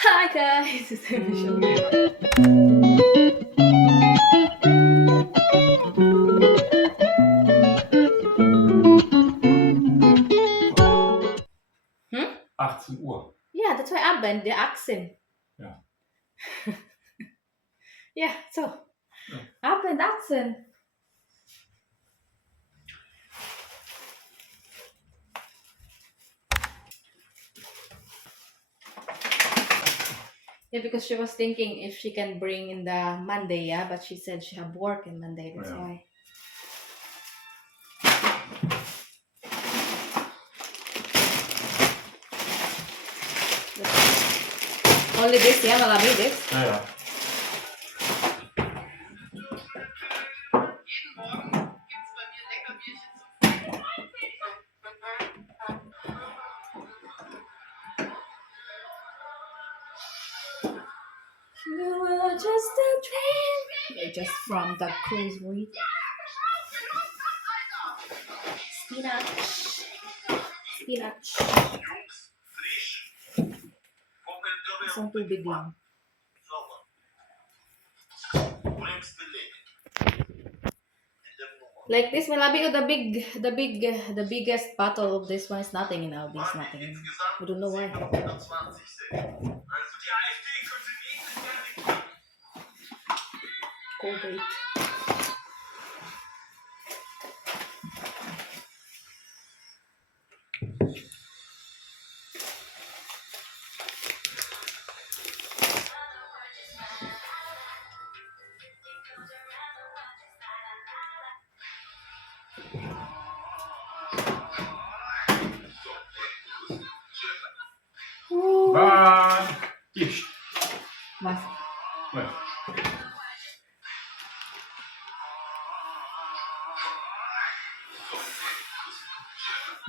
Hi guys, it's Amy. Hmm? 18 Uhr. Yeah, that's why Abend, the accent. Ja. Yeah, so Ja. Abend accent. Yeah, because she was thinking if she can bring in the Monday, yeah, but she said she have work in Monday, that's Ja. why. Only this, yeah, malami this. Ja, ja. You were just a dream. Yeah, just from the cruise read. Spinach. Spinach. Isang tubig lang. Like this, Malabi, oh, the biggest bottle of this one is nothing in Aldi's, nothing. I don't know why. Colgate. Waar is? Was? Nee.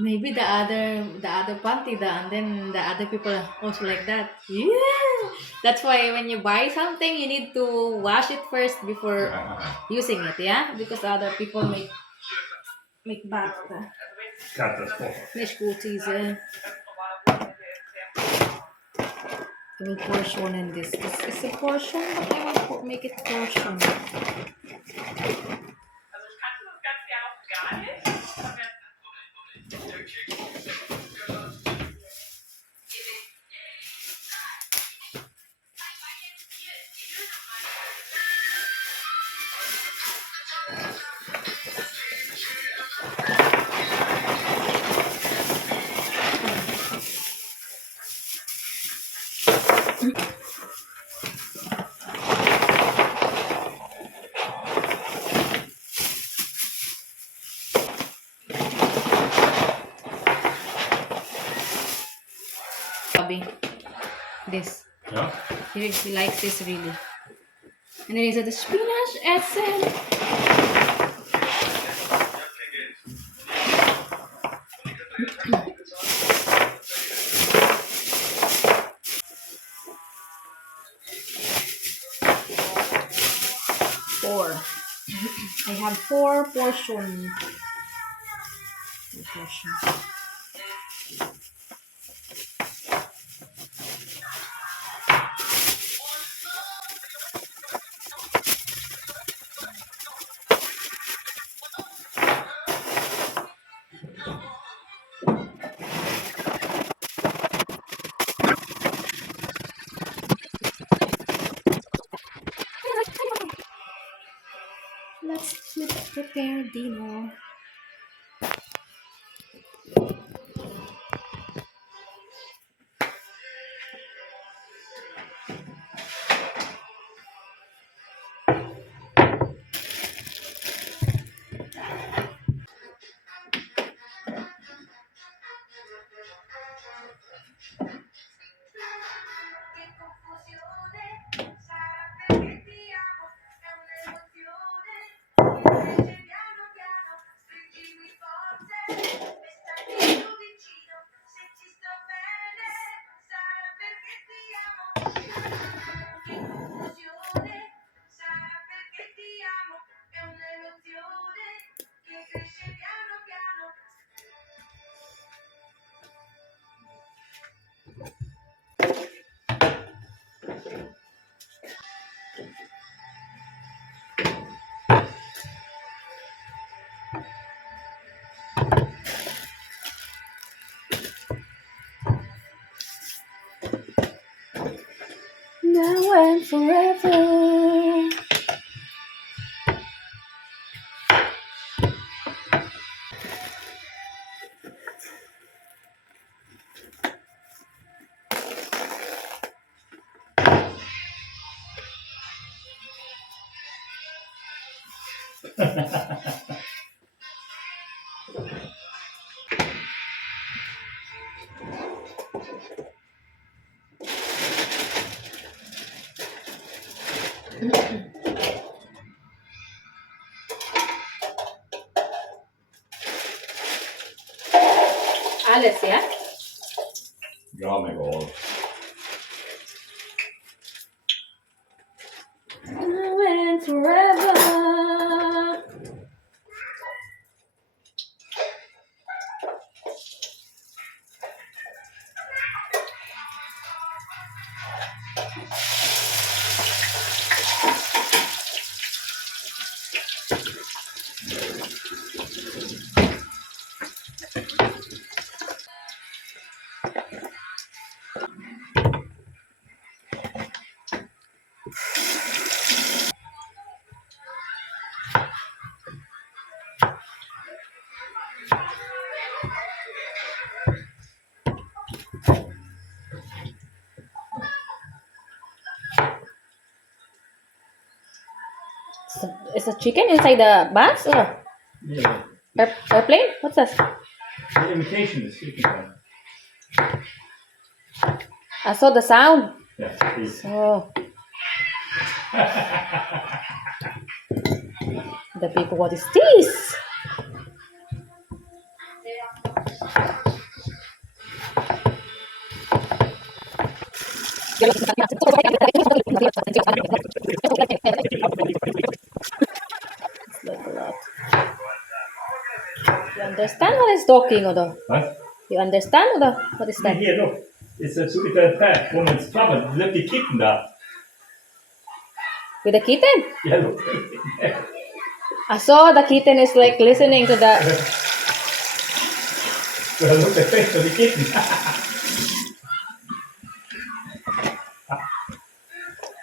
Maybe the other panty, and then the other people are also like that. Yeah, that's why when you buy something, you need to wash it first before Ja. using it. Yeah, because other people make bad. Catastrofe. Nicht gut, diese. I will portion in this. This is a portion, but I will make it portion. Bobby, this. Ja. He likes this really. And then he said the spinach essence. Four. I have four portions. Let's prepare dinner. and forever. Alice, yeah? Ja, men går. Now and forever. Is a chicken inside the box or Yeah. airplane? What's this? The imitation is chicken. I saw the sound. Yeah, please. Oh, the people, what is this? Like a lot. You understand what it's talking or the? What? You understand or the? What is that? Here, look. It's a fat woman's stomach. Look, the kitten da. With the kitten? Yeah, look. I saw the kitten is like listening to the. Well, look the face of the kitten.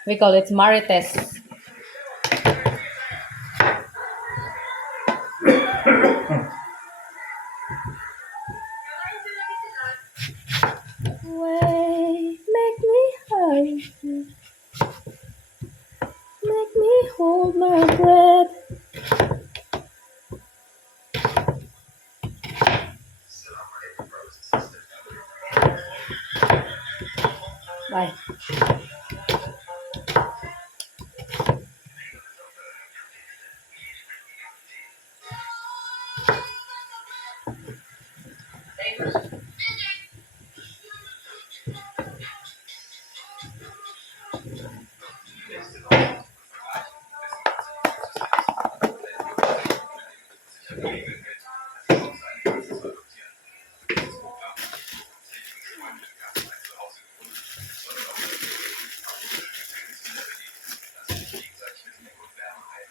We call it Marites. Wait, make me hurry. Make me hold my breath. Bye.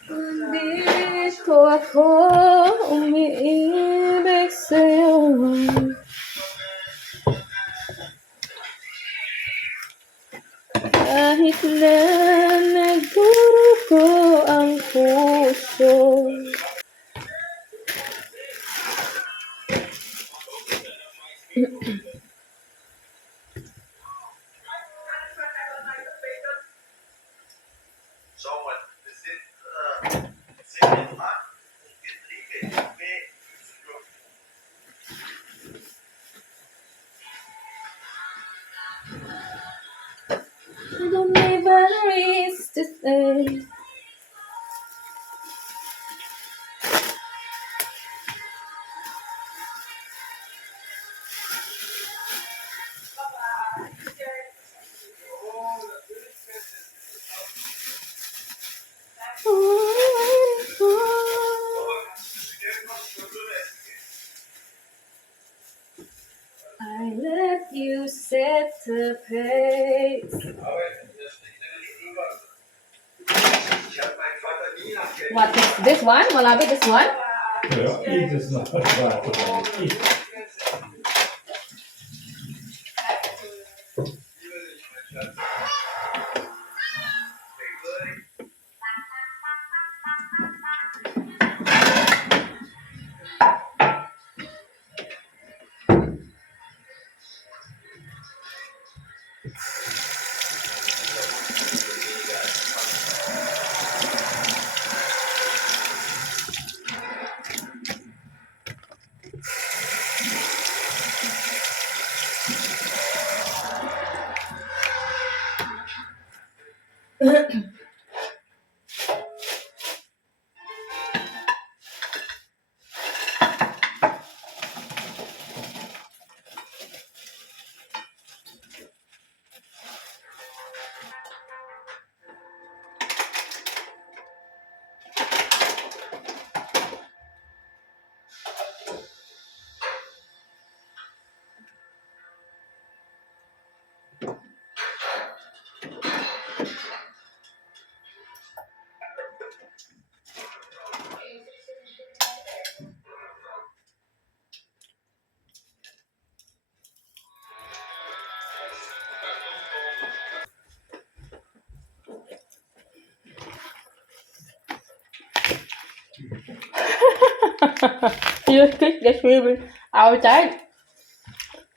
Dito ako umiibig sa'yo. Kahit na nagdurugo ang puso. I don't ever reach to say. I let you set the pace. What is this one? Malabi, this one? Ja, Jesus not bad. You think the swimming outside?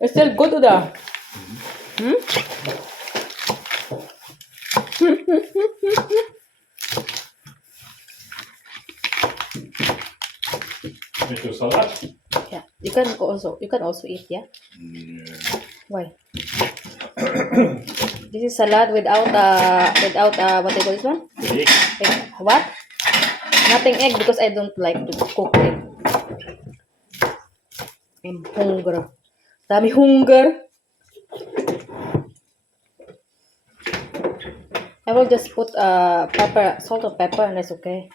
It's still good to the. Hmm? With your salad? Yeah, you can also eat. Yeah. Why? This is salad without what do you call this one? Egg. Egg. What? Nothing egg because I don't like to cook egg. I'm hungry. Dami hunger. I will just put pepper, salt and pepper, and that's okay.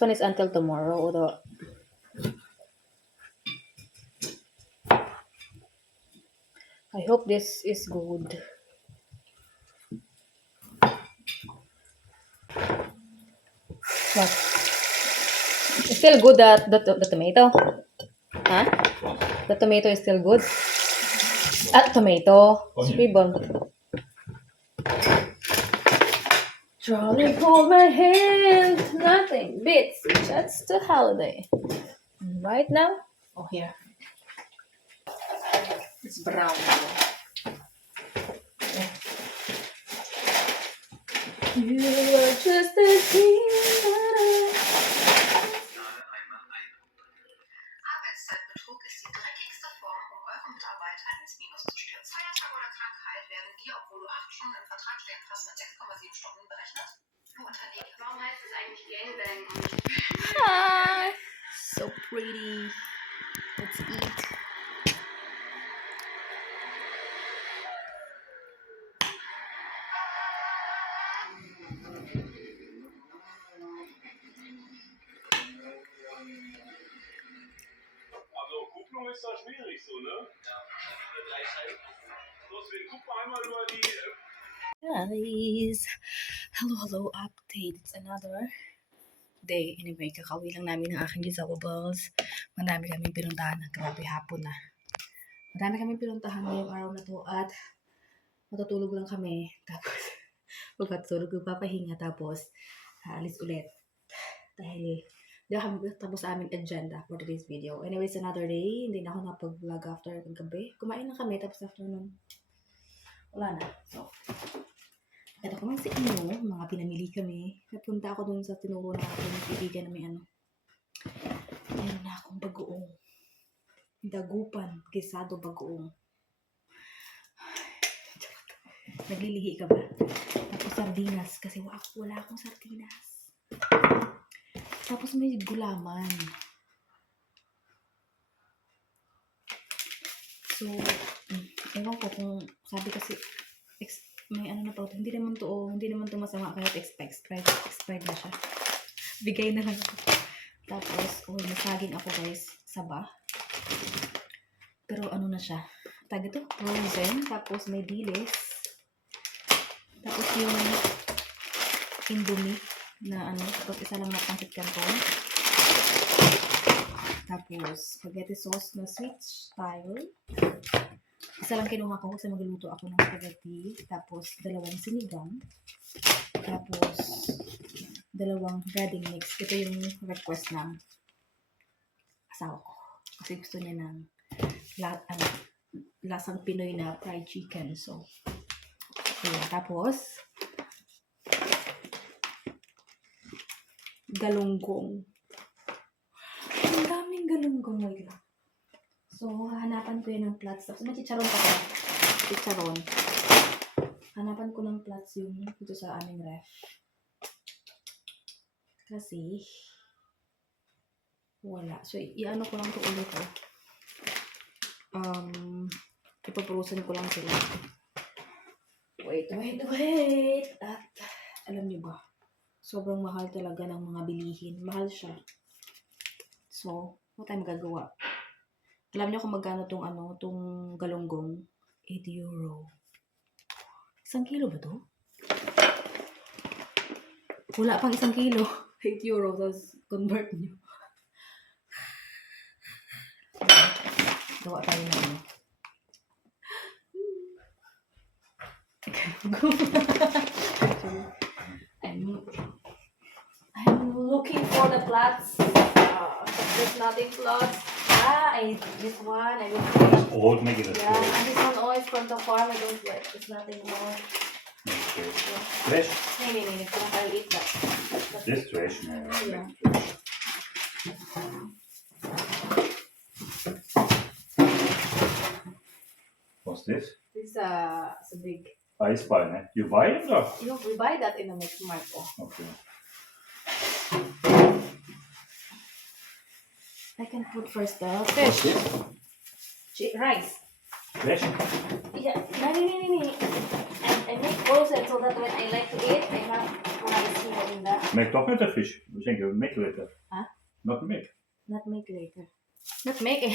This one is until tomorrow, although I hope this is good. What? It's still good that the tomato. Huh? The tomato is still good. Tomato. Onion. Scribble. Charlie, hold my hand. Nothing beats just the holiday. Right now? Oh, here. It's brown. You are just a thing that Arbeitszeitbetrug ist die dreckigste Form, um eure Mitarbeiter ins Minus zu stürzen. Feiertag oder Krankheit werden dir, obwohl du 8 Stunden im Vertrag stehen hast, mit 6,7 Stunden berechnet. Du Unternehmen. Warum heißt es eigentlich Gangbang und nicht? Hi. So pretty. Let's eat. Also Kupplung ist da schwierig so, ne? Ja. Deswegen guck mal einmal über die. Guys, hello update. It's another day. Anyway, kakauwi lang namin ng aking dissolvables. Marami kaming pinuntahan. Grabe, hapon na. Marami kaming pinuntahan ngayong araw na to at matutulog lang kami. Tapos, pagkatulog, papahinga. Tapos, alis ulit. Dahil, di ako kami tapos sa aming agenda for today's video. Anyways, another day. Hindi na ako napag-vlog after ng gabi. Kumain lang kami. Tapos after nun, wala na. So, ito ko lang sa inyo, mga pinamili kami. Napunta ako dun sa tinuro na aking kaibigan na may ano. Meron na akong bagoong. Dagupan, gisado bagoong. Naglilihi ka ba? Tapos sardinas, kasi wala akong sardinas. Tapos may gulaman. So, ewan ko kung sabi kasi, may ano na pa ito. Hindi naman to masama kahit expired na siya. Bigay na lang ako. Tapos, may saging ako guys, saba. Pero ano na siya, tag ito, frozen. Tapos may dilis. Tapos yung Indomie na ano, tapos isa lang na pancit canton. Tapos, spaghetti sauce na sweet style. Isa lang kinuha ko kasi magluto ako ng spaghetti. Tapos, dalawang sinigang. Tapos, dalawang breading mix. Ito yung request ng asawa ko. Kasi gusto niya ng lasang Pinoy na fried chicken. So, ayan. Tapos, galunggong. Ang daming galunggong. Wait lang. So, hanapan ko yan ng plats. Tapos, may chicharon pa ko. Chicharon. Hanapan ko ng plats yung dito sa aming ref. Kasi, wala. So, i-ano ko lang ito ulit. Ipapurusan ko lang sila. Wait. At, alam niyo ba, sobrang mahal talaga ng mga bilihin. Mahal siya. So, wala tayong magagawa. Alam niyo kung magkano tong galunggong? 8 euro. 1 kilo ba to? Wala pang 1 kilo. 8 euro. Tapos, convert niyo. Gawa tayo na ano. I'm looking for the plots. There's nothing plots. This one. I will finish. Old, make it a Yeah, and this one always from the farm. I don't like. There's nothing more. Okay. Yeah. Fresh? No. I'll eat that. This fresh? No. Yeah. What's this? This is a big. Ice pie, ne? You buy it or? We buy that in a mix market. Okay. I can put first the What's fish. this? Rice. Fresh? Yeah. No. I make frozen so that when I like to eat, I have rice here in that. Make toch met de vis. We zeggen make later. Huh? Not make. Not make later. Not make it.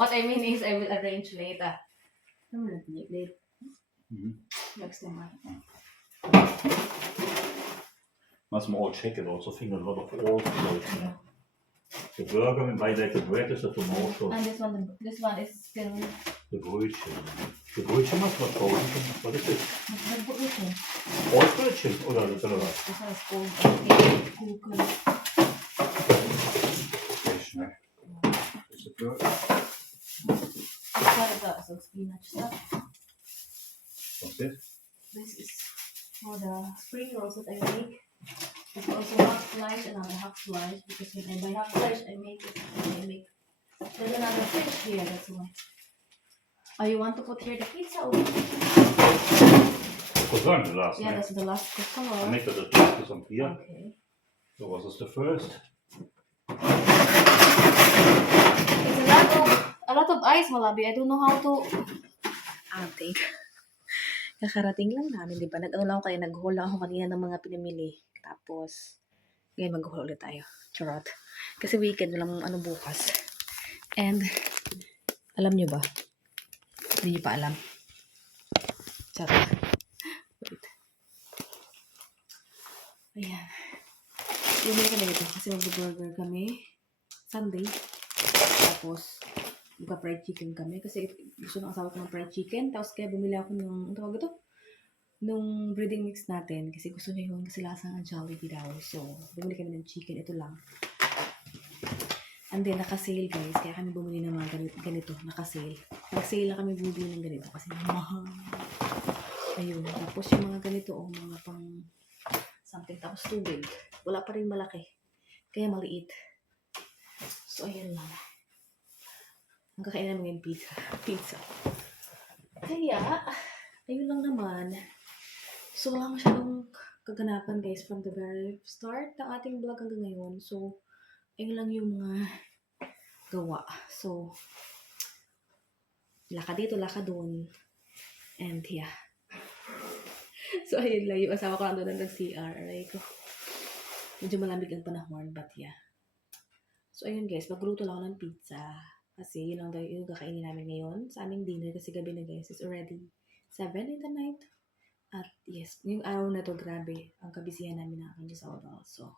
What I mean is I will arrange later. I will not make later. Next time. Must all check it also. Think a lot of oil. Yeah. The burger and by that the bread is a tomato. And this one is still. The Brötchen. The Brötchen must not go. What is it? The Brötchen. All Brötchen? Oder was? This one is called Kuchen. Fresh, ne? Is it good? This one is the spinach stuff. What's this? This is for the spring rolls that I make. It's also half slice and another half slice because when I buy half slice, I make it. There's another fish here. That's why. Oh, you want to put here the pizza? Or? Croissant, the last, Yeah, ne? that's the last customer. I make that the last on here. Okay. So was this the first? It's a lot of ice, Malabi. I don't know how to. Update. Kakarating lang namin, di ba? Nag-ano lang kayo, nag-haul ako kanina ng mga pinamili. Tapos, ngayon mag-haul ulit tayo. Charot. Kasi weekend, walang ano bukas. And, alam nyo ba? Hindi nyo pa alam. Charot. Wait. Ayan. Bumili kami dito kasi mag-burger kami. Sunday. Tapos, magka-fried chicken kami. Kasi gusto ng asawa ko ng fried chicken. Tapos kaya bumili ako ng, ano tawag ito? Nung breading mix natin. Kasi gusto niya yun. Kasi lasang ang Jollibee daw. So, bumili kami ng chicken. Ito lang. And then, naka-sale guys. Kaya kami bumili ng mga ganito. Naka-sale. Nag-sale na kami bumili ng ganito. Kasi mahal. Ayun. Tapos yung mga ganito, mga pang something. Tapos tubig. Wala pa rin malaki. Kaya maliit. So, ayun lang. Ang kakain namin yung pizza. Kaya, ayun lang naman. So, wala masyadong kaganapan guys from the very start ng ating vlog hanggang ngayon. So, ayun lang yung mga gawa. So, laka dito, laka doon. And yeah. So, ayun lang. Yung asawa ko lang doon nag-CR. Aray ko. Medyo malamig ang panahon, but yeah. So, ayun guys. Magluto lang ako ng pizza. Kasi yun ang yung kakainin namin ngayon sa aming dinner. Kasi gabi na guys. It's already 7 in the night. At yes, yung araw na to, grabe. Ang kabisihan namin ng aking Diyos. So,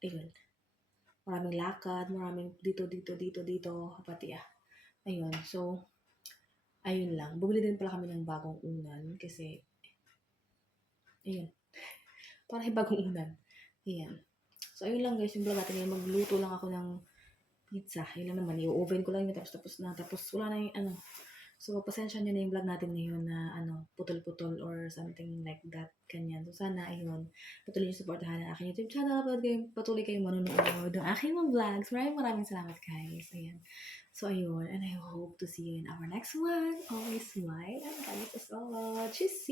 ayun. maraming lakad, maraming dito, pati ayun. So, ayun lang. Bumili din pala kami ng bagong unan kasi, ayun, parang may bagong unan. Ayan. So, ayun lang guys, yung vlog natin ngayon. Magluto lang ako ng pizza. Yun lang naman. I-oven ko lang yun. Tapos na. Tapos wala na yung ano. So, pasensya nyo na yung vlog natin ngayon na putol-putol or something like that. Ganyan. So, sana, ayun, patuloy nyo supportahan ang aking YouTube channel. Patuloy kayong manonood ng aking mga vlogs. Maraming salamat guys. Ayan. So, ayun. And I hope to see you in our next one. Always smile and God bless us all. Cheers!